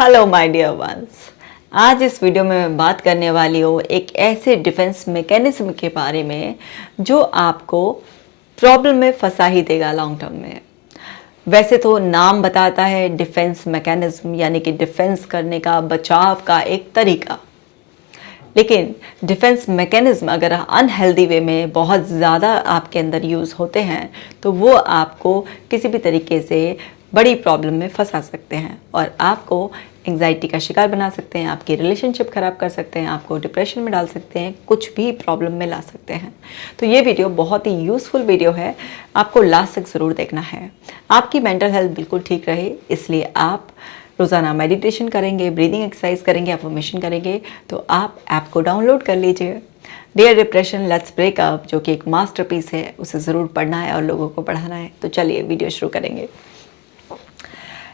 Hello my dear ones. आज इस video में मैं बात करने वाली हूँ एक ऐसे डिफेंस मैकेनिज्म के बारे में जो आपको प्रॉब्लम में फंसा ही देगा लॉन्ग टर्म में। वैसे तो नाम बताता है डिफेंस मैकेनिज्म, यानी कि डिफेंस करने का, बचाव का एक तरीका। लेकिन डिफेंस मैकेनिज्म अगर अनहेल्दी वे में बहुत ज़्यादा आपके अंदर यूज़ होते हैं तो वो आपको किसी भी तरीके से बड़ी प्रॉब्लम में फंसा सकते हैं और आपको एंग्जाइटी का शिकार बना सकते हैं, आपकी रिलेशनशिप ख़राब कर सकते हैं, आपको डिप्रेशन में डाल सकते हैं, कुछ भी प्रॉब्लम में ला सकते हैं। तो ये वीडियो बहुत ही यूज़फुल वीडियो है, आपको लास्ट तक ज़रूर देखना है। आपकी मेंटल हेल्थ बिल्कुल ठीक रहे इसलिए आप रोज़ाना मेडिटेशन करेंगे, ब्रीदिंग एक्सरसाइज करेंगे, अफर्मेशन करेंगे, तो आप ऐप को डाउनलोड कर लीजिए। Dear depression let's break up, जो कि एक मास्टरपीस है, उसे ज़रूर पढ़ना है और लोगों को पढ़ाना है। तो चलिए वीडियो शुरू करेंगे।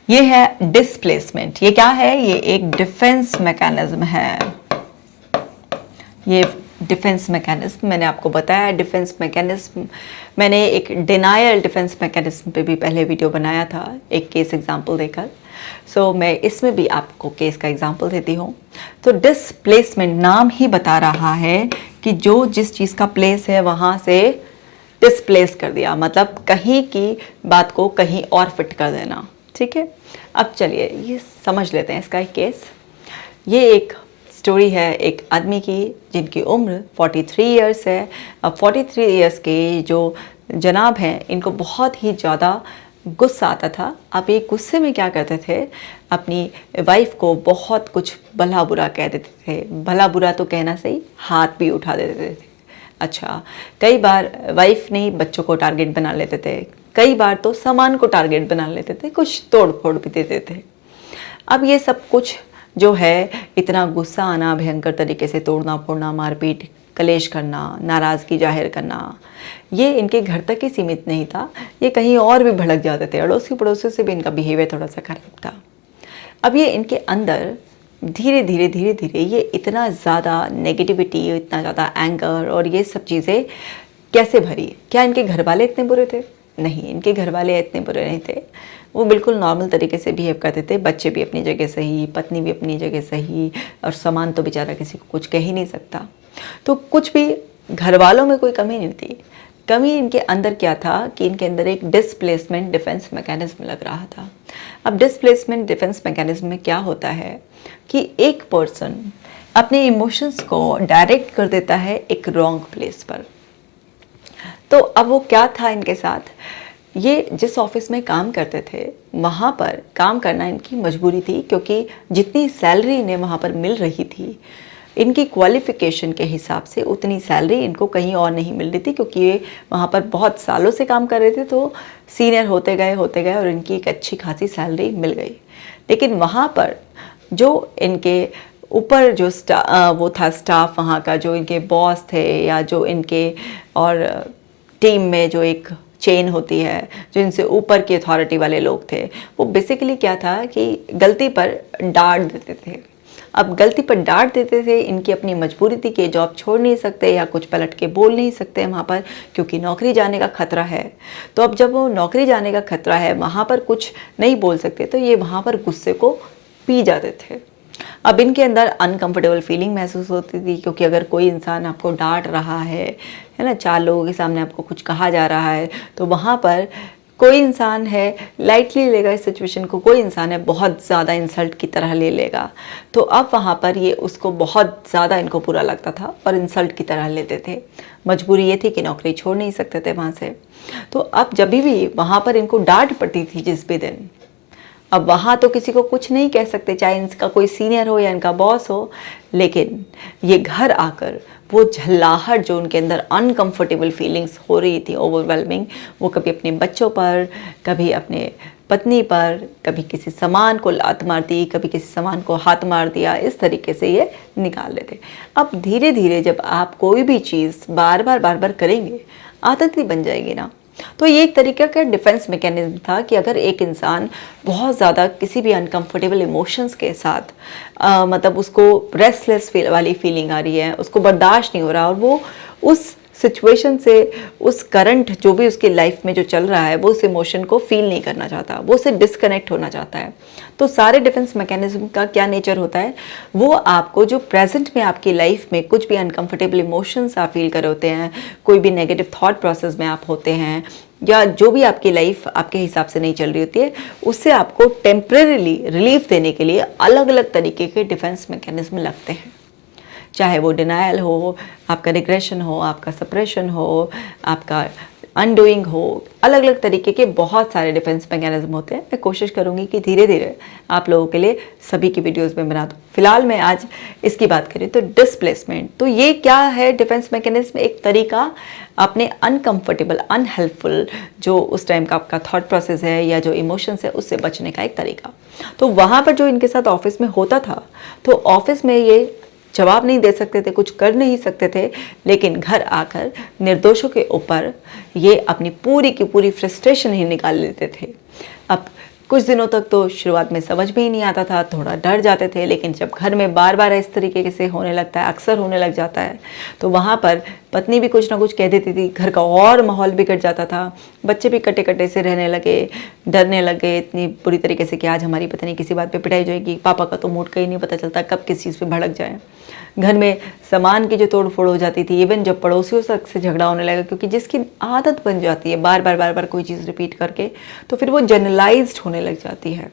ये है डिस्प्लेसमेंट। ये क्या है? ये एक डिफेंस मैकेनिज्म है। ये डिफेंस मैकेनिज्म मैंने आपको बताया। डिफेंस मैकेनिज्म मैंने एक डिनायल डिफेंस मैकेनिज्म पे भी पहले वीडियो बनाया था, एक केस एग्जांपल देकर। सो मैं इसमें भी आपको केस का एग्जांपल देती हूँ। तो डिस्प्लेसमेंट नाम ही बता रहा है कि जो जिस चीज़ का प्लेस है वहाँ से डिस्प्लेस कर दिया, मतलब कहीं की बात को कहीं और फिट कर देना। ठीक है, अब चलिए ये समझ लेते हैं इसका एक केस। ये एक स्टोरी है एक आदमी की जिनकी उम्र 43 इयर्स है। अब 43 इयर्स के जो जनाब हैं इनको बहुत ही ज़्यादा गुस्सा आता था। अब ये गुस्से में क्या करते थे, अपनी वाइफ को बहुत कुछ भला बुरा कह देते थे। भला बुरा तो कहना सही, हाथ भी उठा देते थे। अच्छा, कई बार वाइफ ने बच्चों को टारगेट बना लेते थे, कई बार तो सामान को टारगेट बना लेते थे, कुछ तोड़ फोड़ भी देते थे। अब ये सब कुछ जो है, इतना गुस्सा आना, भयंकर तरीके से तोड़ना फोड़ना, मारपीट, कलेश करना, नाराज़गी जाहिर करना, ये इनके घर तक ही सीमित नहीं था, ये कहीं और भी भड़क जाते थे। अड़ोसी पड़ोसी से भी इनका बिहेवियर थोड़ा सा खराब था। अब ये इनके अंदर धीरे धीरे धीरे धीरे ये इतना ज़्यादा नेगेटिविटी, इतना ज़्यादा एंगर और ये सब चीज़ें कैसे भरी? क्या इनके घर वाले इतने बुरे थे? नहीं, इनके घर वाले इतने बुरे नहीं थे। वो बिल्कुल नॉर्मल तरीके से बिहेव करते थे। बच्चे भी अपनी जगह सही, पत्नी भी अपनी जगह सही, और सामान तो बेचारा किसी को कुछ कह ही नहीं सकता। तो कुछ भी घर वालों में कोई कमी नहीं थी। कमी इनके अंदर क्या था कि इनके अंदर एक डिस्प्लेसमेंट डिफेंस मैकेनिज्म लग रहा था। अब डिस्प्लेसमेंट डिफेंस मैकेनिज्म में क्या होता है कि एक पर्सन अपने इमोशंस को डायरेक्ट कर देता है एक रॉन्ग प्लेस पर। तो अब वो क्या था इनके साथ, ये जिस ऑफिस में काम करते थे वहाँ पर काम करना इनकी मजबूरी थी, क्योंकि जितनी सैलरी इन्हें वहाँ पर मिल रही थी, इनकी क्वालिफ़िकेशन के हिसाब से उतनी सैलरी इनको कहीं और नहीं मिल रही थी, क्योंकि ये वहाँ पर बहुत सालों से काम कर रहे थे। तो सीनियर होते गए और इनकी एक अच्छी खासी सैलरी मिल गई। लेकिन वहाँ पर जो इनके ऊपर जो वो था स्टाफ वहाँ का, जो इनके बॉस थे या जो इनके और टीम में जो एक चेन होती है, जो इनसे ऊपर की अथॉरिटी वाले लोग थे, वो बेसिकली क्या था कि गलती पर डांट देते थे। अब गलती पर डांट देते थे, इनकी अपनी मजबूरी थी कि जॉब छोड़ नहीं सकते या कुछ पलट के बोल नहीं सकते वहाँ पर, क्योंकि नौकरी जाने का खतरा है। तो अब जब वो नौकरी जाने का खतरा है, वहाँ पर कुछ नहीं बोल सकते, तो ये वहाँ पर गुस्से को पी जाते थे। अब इनके अंदर अनकंफर्टेबल फीलिंग महसूस होती थी, क्योंकि अगर कोई इंसान आपको डांट रहा है ना, 4 लोगों के सामने आपको कुछ कहा जा रहा है, तो वहाँ पर कोई इंसान है लाइटली लेगा इस सिचुएशन को, कोई इंसान है बहुत ज़्यादा इंसल्ट की तरह ले लेगा। तो अब वहाँ पर ये उसको बहुत ज़्यादा इनको बुरा लगता था और इंसल्ट की तरह लेते थे। मजबूरी ये थी कि नौकरी छोड़ नहीं सकते थे वहाँ से। तो अब जब भी वहाँ पर इनको डांट पड़ती थी जिस भी दिन, अब वहाँ तो किसी को कुछ नहीं कह सकते, चाहे इनका कोई सीनियर हो या इनका बॉस हो, लेकिन ये घर आकर वो झल्लाहट जो उनके अंदर अनकंफर्टेबल फीलिंग्स हो रही थी, ओवरवेलमिंग, वो कभी अपने बच्चों पर, कभी अपने पत्नी पर, कभी किसी सामान को लात मार दी, कभी किसी सामान को हाथ मार दिया, इस तरीके से ये निकाल लेते। अब धीरे धीरे जब आप कोई भी चीज़ बार बार करेंगे, आदत ही बन जाएगी ना। तो ये एक तरीके का डिफेंस मैकेनिज्म था कि अगर एक इंसान बहुत ज़्यादा किसी भी अनकंफर्टेबल इमोशंस के साथ मतलब उसको रेस्टलेस वाली फीलिंग आ रही है, उसको बर्दाश्त नहीं हो रहा और वो उस सिचुएशन से, उस करंट जो भी उसकी लाइफ में जो चल रहा है, वो उस इमोशन को फील नहीं करना चाहता, वो उससे डिस्कनेक्ट होना चाहता है। तो सारे डिफेंस मैकेनिज्म का क्या नेचर होता है, वो आपको जो प्रेजेंट में आपकी लाइफ में कुछ भी अनकंफर्टेबल इमोशंस आप फील कर रहे होते हैं, कोई भी नेगेटिव थॉट प्रोसेस में आप होते हैं, या जो भी आपकी लाइफ आपके हिसाब से नहीं चल रही होती है, उससे आपको टेम्परेरीली रिलीफ देने के लिए अलग अलग तरीके के डिफेंस मैकेनिज्म लगते हैं। चाहे वो डिनायल हो, आपका रिग्रेशन हो, आपका सप्रेशन हो, आपका अनडूइंग हो, अलग अलग तरीके के बहुत सारे डिफेंस मैकेनिज्म होते हैं। मैं कोशिश करूंगी कि धीरे धीरे आप लोगों के लिए सभी की वीडियोस में बना दूँ। फिलहाल मैं आज इसकी बात करें तो डिस्प्लेसमेंट, तो ये क्या है डिफेंस मैकेनिज्म, एक तरीका अपने अनकंफर्टेबल, अनहेल्पफुल जो उस टाइम का आपका थॉट प्रोसेस है या जो इमोशंस है, उससे बचने का एक तरीका। तो वहाँ पर जो इनके साथ ऑफिस में होता था, तो ऑफिस में ये जवाब नहीं दे सकते थे, कुछ कर नहीं सकते थे, लेकिन घर आकर निर्दोषों के ऊपर ये अपनी पूरी की पूरी फ्रस्ट्रेशन ही निकाल लेते थे। अब कुछ दिनों तक तो शुरुआत में समझ में ही नहीं आता था, थोड़ा डर जाते थे, लेकिन जब घर में बार बार इस तरीके से होने लगता है, अक्सर होने लग जाता है, तो वहाँ पर पत्नी भी कुछ ना कुछ कह देती थी, घर का और माहौल बिगड़ जाता था, बच्चे भी कटे कटे से रहने लगे, डरने लगे इतनी बुरी तरीके से कि आज हमारी पत्नी किसी बात पे पिटाई जाएगी, पापा का तो मूड कहीं नहीं पता चलता कब किस चीज़ पे भड़क जाए। घर में सामान की जो तोड़ फोड़ हो जाती थी, इवन जब पड़ोसियों से झगड़ा होने लगा, क्योंकि जिसकी आदत बन जाती है बार बार कोई चीज़ रिपीट करके, तो फिर वो जनरलाइज्ड होने लग जाती है।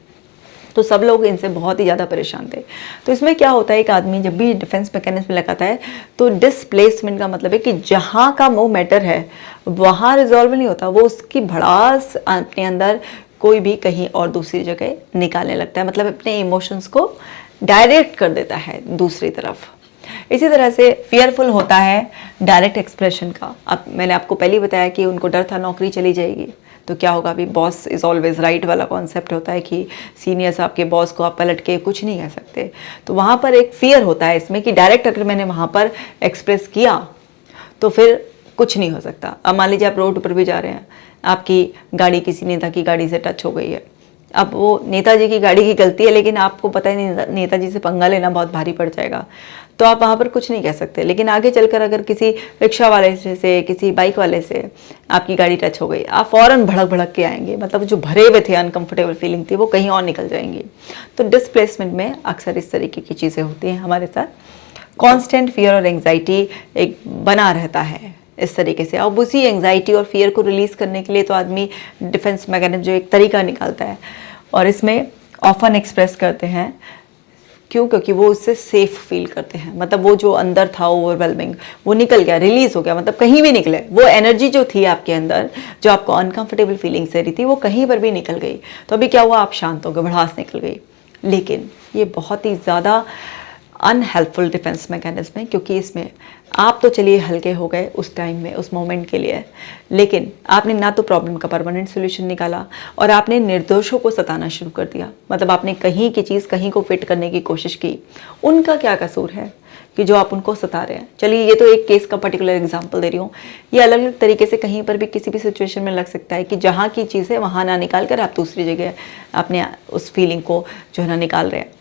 तो सब लोग इनसे बहुत ही ज़्यादा परेशान थे। तो इसमें क्या होता है, एक आदमी जब भी डिफेंस मैकेनिज्म लगाता है, तो डिस्प्लेसमेंट का मतलब है कि जहाँ का वो मैटर है वहाँ रिजॉल्व नहीं होता, वो उसकी भड़ास अपने अंदर कोई भी कहीं और दूसरी जगह निकालने लगता है, मतलब अपने इमोशंस को डायरेक्ट कर देता है दूसरी तरफ। इसी तरह से फियरफुल होता है डायरेक्ट एक्सप्रेशन का। अब मैंने आपको पहले ही बताया कि उनको डर था नौकरी चली जाएगी, तो क्या होगा, अभी बॉस इज़ ऑलवेज राइट वाला कॉन्सेप्ट होता है कि सीनियर्स आपके बॉस को आप पलट के कुछ नहीं कह सकते। तो वहाँ पर एक फियर होता है इसमें कि डायरेक्ट अगर मैंने वहाँ पर एक्सप्रेस किया तो फिर कुछ नहीं हो सकता। अब मान लीजिए आप रोड पर भी जा रहे हैं, आपकी गाड़ी किसी नेता की गाड़ी से टच हो गई है, अब वो नेताजी की गाड़ी की गलती है, लेकिन आपको पता ही नहीं नेताजी से पंगा लेना बहुत भारी पड़ जाएगा, तो आप वहाँ पर कुछ नहीं कह सकते। लेकिन आगे चलकर अगर किसी रिक्शा वाले से, किसी बाइक वाले से आपकी गाड़ी टच हो गई, आप फ़ौरन भड़क भड़क के आएंगे, मतलब जो भरे हुए थे अनकंफर्टेबल फीलिंग थी वो कहीं और निकल जाएंगी। तो डिस्प्लेसमेंट में अक्सर इस तरीके की चीज़ें होती हैं हमारे साथ। कॉन्स्टेंट फियर और एंग्जाइटी एक बना रहता है इस तरीके से। अब उसी एंग्जाइटी और फियर को रिलीज़ करने के लिए तो आदमी डिफेंस मैकेनिज्म जो एक तरीका निकालता है, और इसमें ऑफन एक्सप्रेस करते हैं। क्यों? क्योंकि वो उससे सेफ फील करते हैं, मतलब वो जो अंदर था ओवरवेलमिंग वो निकल गया, रिलीज हो गया, मतलब कहीं भी निकले, वो एनर्जी जो थी आपके अंदर जो आपको अनकंफर्टेबल फीलिंग से रही थी वो कहीं पर भी निकल गई। तो अभी क्या हुआ, आप शांत हो गए, भड़ास निकल गई। लेकिन ये बहुत ही ज़्यादा अनहेल्पफुल डिफेंस मैकेनिज्म है, क्योंकि इसमें आप तो चलिए हल्के हो गए उस टाइम में, उस मोमेंट के लिए, लेकिन आपने ना तो प्रॉब्लम का परमानेंट सोल्यूशन निकाला और आपने निर्दोषों को सताना शुरू कर दिया। मतलब आपने कहीं की चीज़ कहीं को फिट करने की कोशिश की। उनका क्या कसूर है कि जो आप उनको सता रहे हैं? चलिए ये तो एक केस का पर्टिकुलर एग्जांपल दे रही हूँ, ये अलग अलग तरीके से कहीं पर भी किसी भी सिचुएशन में लग सकता है कि जहाँ की चीज़ है वहाँ ना निकाल कर आप दूसरी जगह अपने उस फीलिंग को जो है ना निकाल रहे हैं।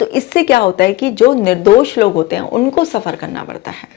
तो इससे क्या होता है कि जो निर्दोष लोग होते हैं उनको सफ़र करना पड़ता है,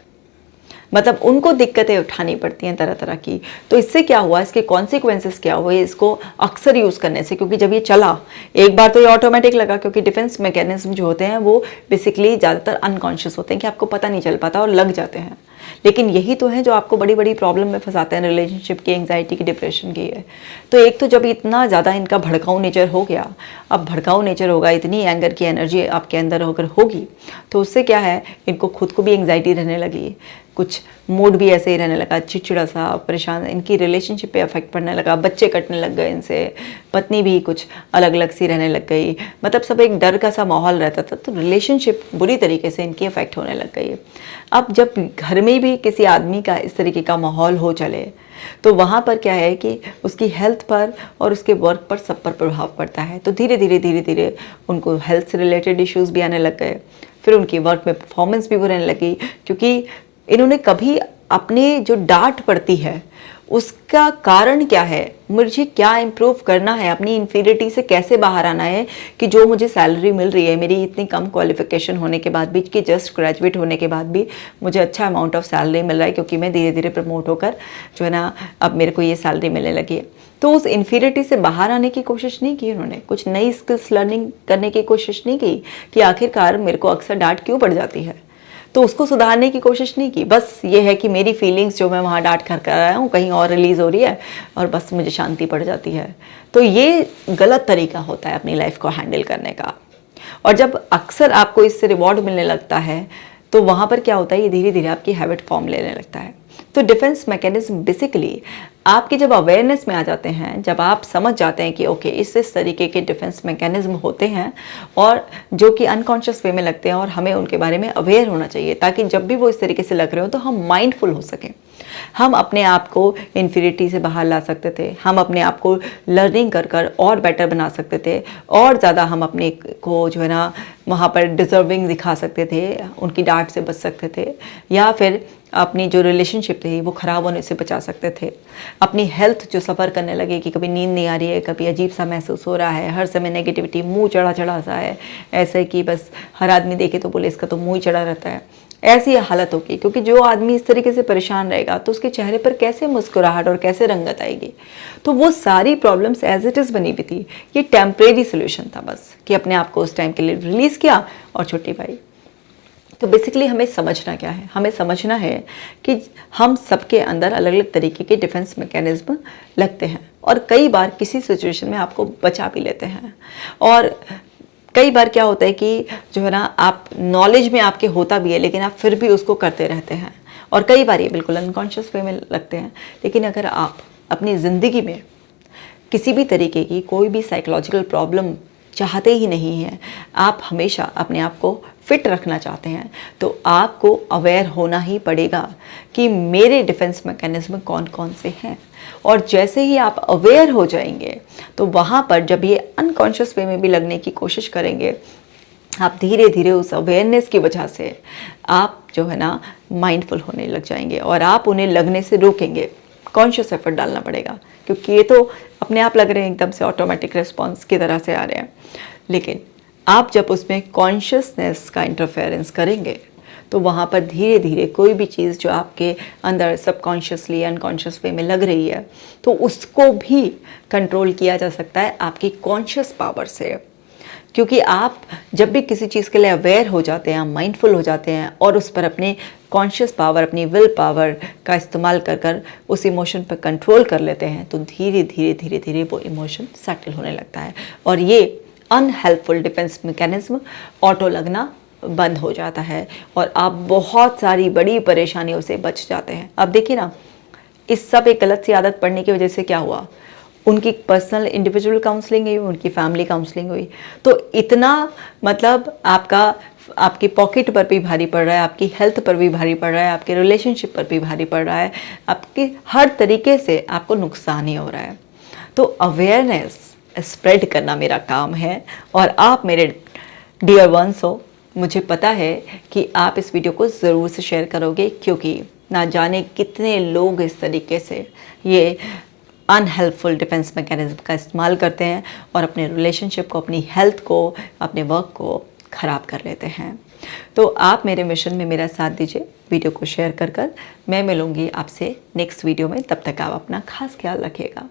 मतलब उनको दिक्कतें उठानी पड़ती हैं तरह तरह की। तो इससे क्या हुआ, इसके कॉन्सिक्वेंसेस क्या हुए इसको अक्सर यूज़ करने से, क्योंकि जब ये चला एक बार तो ये ऑटोमेटिक लगा, क्योंकि डिफेंस मैकेनिज्म जो होते हैं वो बेसिकली ज़्यादातर अनकॉन्शियस होते हैं कि आपको पता नहीं चल पाता और लग जाते हैं। लेकिन यही तो है जो आपको बड़ी बड़ी प्रॉब्लम में फंसाते हैं, रिलेशनशिप की, एंग्जाइटी की, डिप्रेशन की है। तो एक तो जब इतना ज़्यादा इनका भड़काऊ नेचर हो गया, अब भड़काऊ नेचर होगा, इतनी एंगर की एनर्जी आपके अंदर अगर होगी तो उससे क्या है, इनको खुद को भी एंग्जाइटी रहने लगी, कुछ मूड भी ऐसे ही रहने लगा, चिड़चिड़ा सा, परेशान, इनकी रिलेशनशिप पे अफेक्ट पड़ने लगा, बच्चे कटने लग गए इनसे, पत्नी भी कुछ अलग अलग सी रहने लग गई, मतलब सब एक डर का सा माहौल रहता था। तो रिलेशनशिप बुरी तरीके से इनकी अफेक्ट होने लग गई। अब जब घर में भी किसी आदमी का इस तरीके का माहौल हो चले तो वहाँ पर क्या है कि उसकी हेल्थ पर और उसके वर्क पर सब पर प्रभाव पड़ता है। तो धीरे धीरे उनको हेल्थ से रिलेटेड इश्यूज़ भी आने लग गए, फिर उनकी वर्क में परफॉर्मेंस भी बुरी रहने लगी, क्योंकि इन्होंने कभी अपने जो डांट पड़ती है उसका कारण क्या है, मुझे क्या इम्प्रूव करना है, अपनी इन्फीरियरिटी से कैसे बाहर आना है कि जो मुझे सैलरी मिल रही है मेरी इतनी कम क्वालिफिकेशन होने के बाद भी, कि जस्ट ग्रेजुएट होने के बाद भी मुझे अच्छा अमाउंट ऑफ सैलरी मिल रहा है, क्योंकि मैं धीरे धीरे प्रमोट होकर जो है ना अब मेरे को ये सैलरी मिलने लगी है। तो उस इन्फीरियरिटी से बाहर आने की कोशिश नहीं की उन्होंने, कुछ नई स्किल्स लर्निंग करने की कोशिश नहीं की कि आखिरकार मेरे को अक्सर डांट क्यों पड़ जाती है, तो उसको सुधारने की कोशिश नहीं की। बस ये है कि मेरी फीलिंग्स जो मैं वहाँ डांट कर कर आया हूँ कहीं और रिलीज़ हो रही है और बस मुझे शांति पड़ जाती है। तो ये गलत तरीका होता है अपनी लाइफ को हैंडल करने का। और जब अक्सर आपको इससे रिवॉर्ड मिलने लगता है तो वहाँ पर क्या होता है, ये धीरे धीरे आपकी हैबिट फॉर्म लेने लगता है। तो डिफेंस मैकेनिज्म बेसिकली आपके जब अवेयरनेस में आ जाते हैं, जब आप समझ जाते हैं कि ओके इस तरीके के डिफेंस मैकेनिज्म होते हैं और जो कि अनकॉन्शियस वे में लगते हैं और हमें उनके बारे में अवेयर होना चाहिए, ताकि जब भी वो इस तरीके से लग रहे हो तो हम माइंडफुल हो सकें। हम अपने आप को इन्फीरियरिटी से बाहर ला सकते थे, हम अपने आप को लर्निंग कर कर और बेटर बना सकते थे, और ज़्यादा हम अपने को जो है ना वहाँ पर डिज़र्विंग दिखा सकते थे, उनकी डांट से बच सकते थे, या फिर अपनी जो रिलेशनशिप थी वो ख़राब होने से बचा सकते थे। अपनी हेल्थ जो सफ़र करने लगे कि कभी नींद नहीं आ रही है, कभी अजीब सा महसूस हो रहा है, हर समय नेगेटिविटी, मुंह चढ़ा चढ़ा सा है, ऐसे कि बस हर आदमी देखे तो बोले इसका तो मुंह ही चढ़ा रहता है, ऐसी हालत होगी। क्योंकि जो आदमी इस तरीके से परेशान रहेगा तो उसके चेहरे पर कैसे मुस्कुराहट और कैसे रंगत आएगी। तो वो सारी प्रॉब्लम्स एज इट इज़ बनी हुई थी, ये टेम्परेरी सोल्यूशन था बस, कि अपने आप को उस टाइम के लिए रिलीज़ किया और छुट्टी पाई। तो बेसिकली हमें समझना क्या है, हमें समझना है कि हम सबके अंदर अलग अलग तरीके के डिफेंस मैकेनिज्म लगते हैं, और कई बार किसी सिचुएशन में आपको बचा भी लेते हैं। और कई बार क्या होता है कि जो है ना आप नॉलेज में आपके होता भी है लेकिन आप फिर भी उसको करते रहते हैं, और कई बार ये बिल्कुल अनकॉन्शियस वे में लगते हैं। लेकिन अगर आप अपनी ज़िंदगी में किसी भी तरीके की कोई भी साइकोलॉजिकल प्रॉब्लम चाहते ही नहीं हैं, आप हमेशा अपने आप को फिट रखना चाहते हैं, तो आपको अवेयर होना ही पड़ेगा कि मेरे डिफेंस मैकेनिज्म कौन कौन से हैं। और जैसे ही आप अवेयर हो जाएंगे तो वहाँ पर जब ये अनकॉन्शियस वे में भी लगने की कोशिश करेंगे, आप धीरे धीरे उस अवेयरनेस की वजह से आप जो है ना माइंडफुल होने लग जाएंगे और आप उन्हें लगने से रोकेंगे। कॉन्शियस एफर्ट डालना पड़ेगा, क्योंकि ये तो अपने आप लग रहे हैं एकदम से ऑटोमेटिक रिस्पॉन्स की तरह से आ रहे हैं। लेकिन आप जब उसमें कॉन्शियसनेस का इंटरफेरेंस करेंगे तो वहाँ पर धीरे धीरे कोई भी चीज़ जो आपके अंदर सबकॉन्शियसली अनकॉन्शियस वे में लग रही है तो उसको भी कंट्रोल किया जा सकता है आपकी कॉन्शियस पावर से। क्योंकि आप जब भी किसी चीज़ के लिए अवेयर हो जाते हैं, माइंडफुल हो जाते हैं और उस पर अपने कॉन्शियस पावर, अपनी विल पावर का इस्तेमाल कर कर उस इमोशन पर कंट्रोल कर लेते हैं, तो धीरे धीरे धीरे धीरे वो इमोशन सेटल होने लगता है और ये अनहेल्पफुल डिफेंस मैकेनिज्म ऑटो लगना बंद हो जाता है और आप बहुत सारी बड़ी परेशानियों से बच जाते हैं। अब देखिए ना, इस सब एक गलत सी आदत पड़ने की वजह से क्या हुआ, उनकी पर्सनल इंडिविजुअल काउंसलिंग हुई, उनकी फैमिली काउंसलिंग हुई, तो इतना मतलब आपकी पॉकेट पर भी भारी पड़ रहा है, आपकी हेल्थ पर भी भारी पड़ रहा है, आपके रिलेशनशिप पर भी भारी पड़ रहा है, आपकी हर तरीके से आपको नुकसान ही हो रहा है। तो अवेयरनेस स्प्रेड करना मेरा काम है और आप मेरे डियर वंस हो, मुझे पता है कि आप इस वीडियो को ज़रूर से शेयर करोगे, क्योंकि ना जाने कितने लोग इस तरीके से ये अनहेल्पफुल डिफेंस मैकेनिज्म का इस्तेमाल करते हैं और अपने रिलेशनशिप को, अपनी हेल्थ को, अपने वर्क को ख़राब कर लेते हैं। तो आप मेरे मिशन में मेरा साथ दीजिए, वीडियो को शेयर कर कर। मैं मिलूँगी आपसे नेक्स्ट वीडियो में, तब तक आप अपना खास ख्याल रखिएगा।